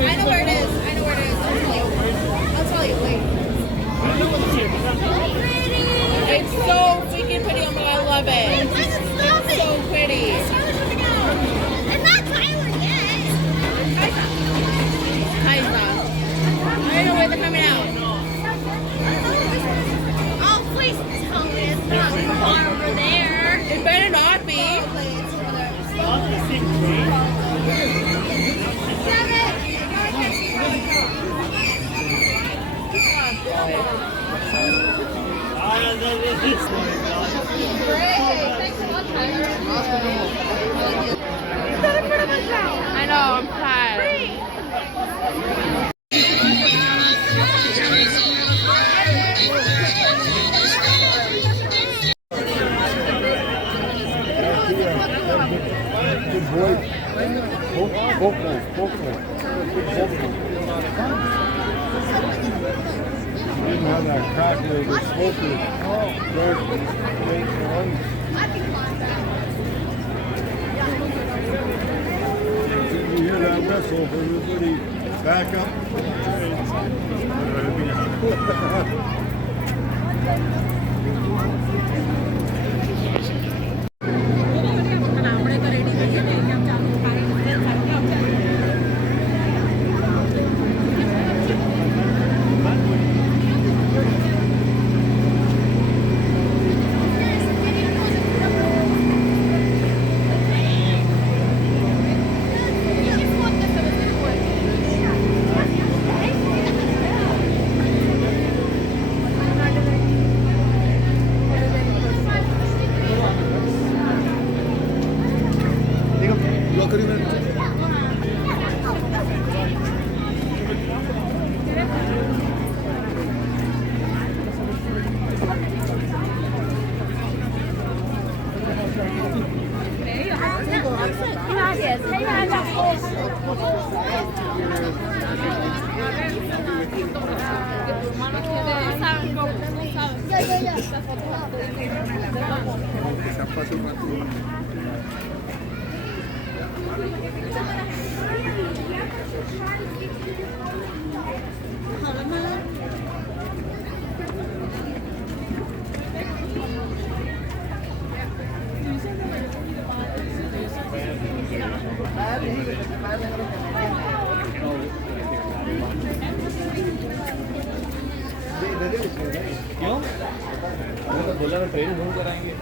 I know where it is. I know where it is. I'll tell you. Wait. It's so freaking pretty. Oh my god, I love it. It's so pretty. It's not Tyler yet. Kaisa. I don't know where they're coming out. Oh, please tell me it's not far over there. It better not be. I know, I'm tired. Good boy. Both. You didn't have that cracker, the smoker. You hear that whistle, everybody back up. क्यों? मैंने तो बोला मैं train घूम कर आएंगे।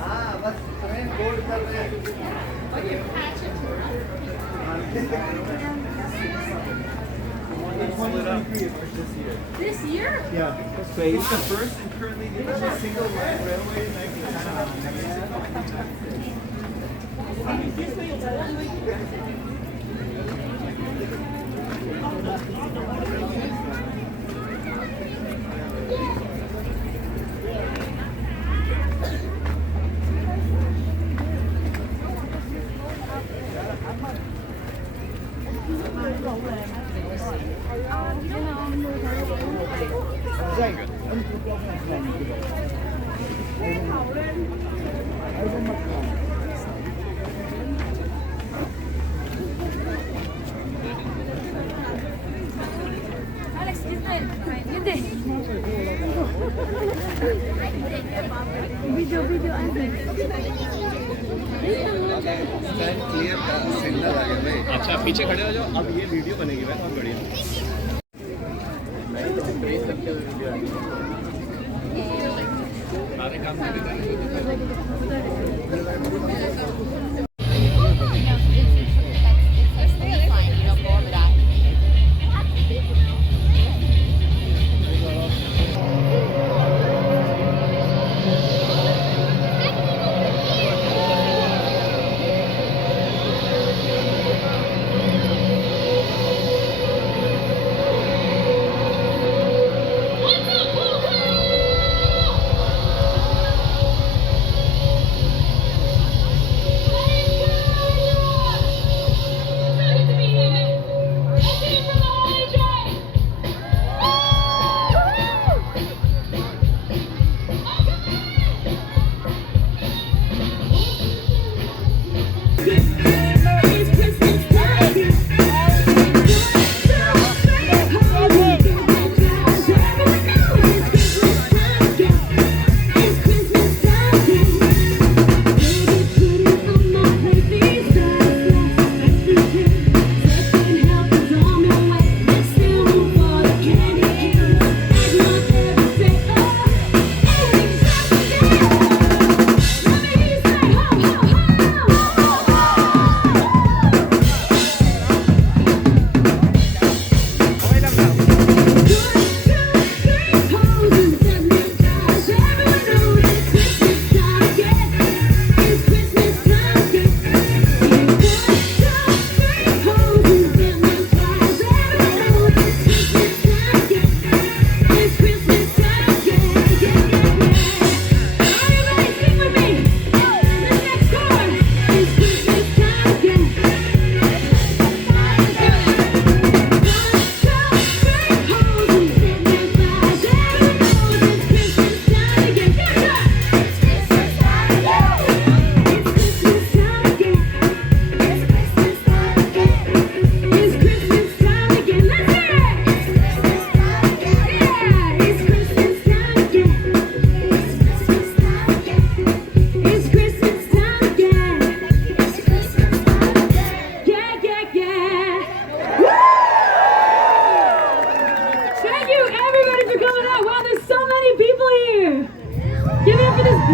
हाँ bus train board कर रहे हैं। This year? Yeah. So it's the first and currently the only single line railway in अच्छा पीछे खड़े हो जाओ अब ये वीडियो बनेगी भाई बहुत बढ़िया सारे काम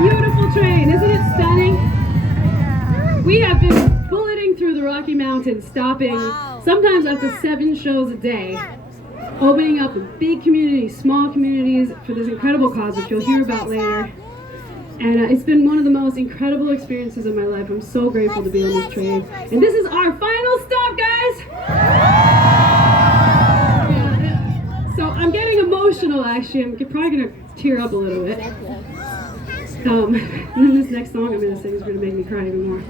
Beautiful train, isn't it stunning? We have been bulleting through the Rocky Mountains, stopping sometimes up to 7 shows a day, opening up big communities, small communities for this incredible cause, which you'll hear about later. And it's been one of the most incredible experiences of my life. I'm so grateful to be on this train. And this is our final stop, guys! So I'm getting emotional, actually. I'm probably going to tear up a little bit. And then this next song I'm going to sing is going to make me cry even more.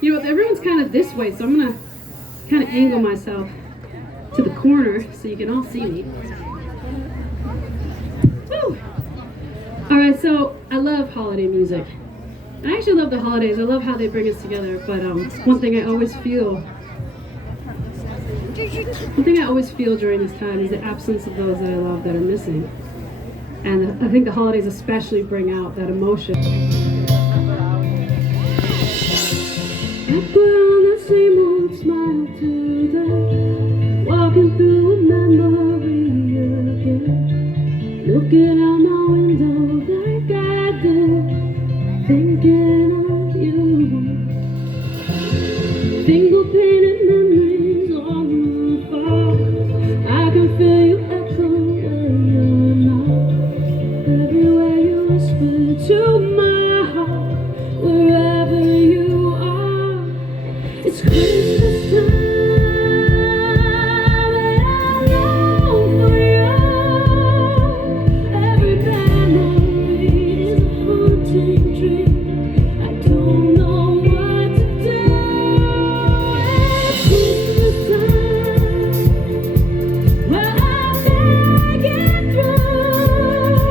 You know, everyone's kind of this way, so I'm going to kind of angle myself to the corner so you can all see me. Woo! Alright, so I love holiday music. I actually love the holidays. I love how they bring us together, but one thing I always feel during this time is the absence of those that I love that are missing. And I think the holidays especially bring out that emotion. I put on the same old smile today, walking through a memory again, looking out my window like I did, thinking of you. Finger painted memories on the fire. I can feel you echo where you're not. Everywhere you whisper to my heart, wherever you are. It's Christmas time and I long for you. Every memory is a haunting dream. I don't know what to do. It's Christmas time where I make it through.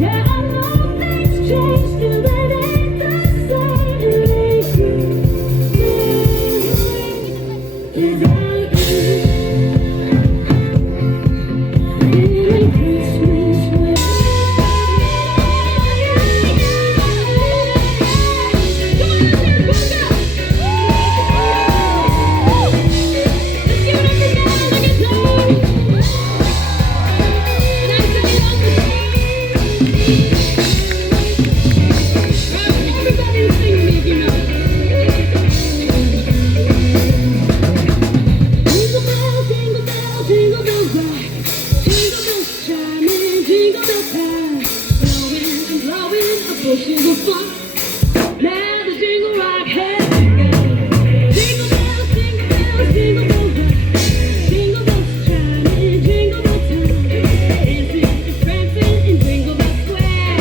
Yeah, I know things change, still it ain't the same. It ain't bushes of fun. Now the jingle rock has begun. Jingle bells, jingle bells, jingle bells rock. Jingle bells chiming, jingle bell time. Dancing and prancing in Jingle Bell Square.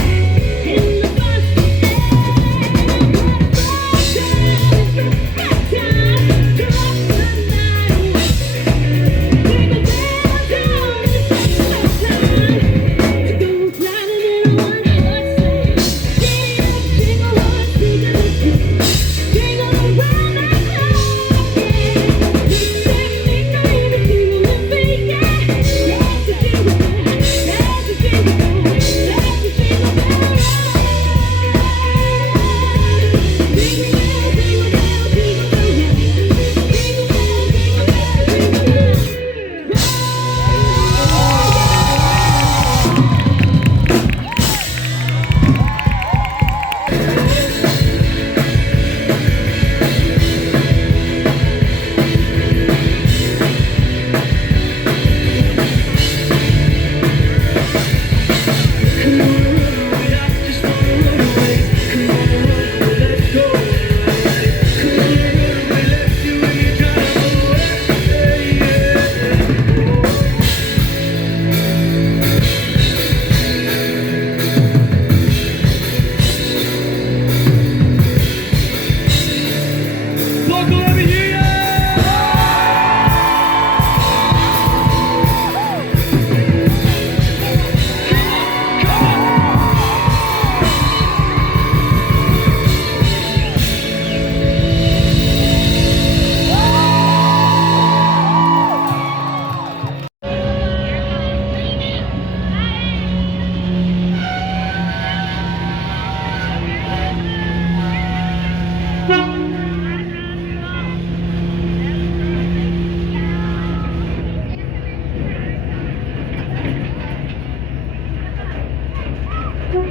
In the frosty air, what a time! It's the right time to rock the night away. Jingle bell town, it's the right time to go gliding in a one-horse sleigh. Jingle What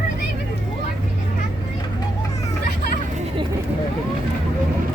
are they even doing?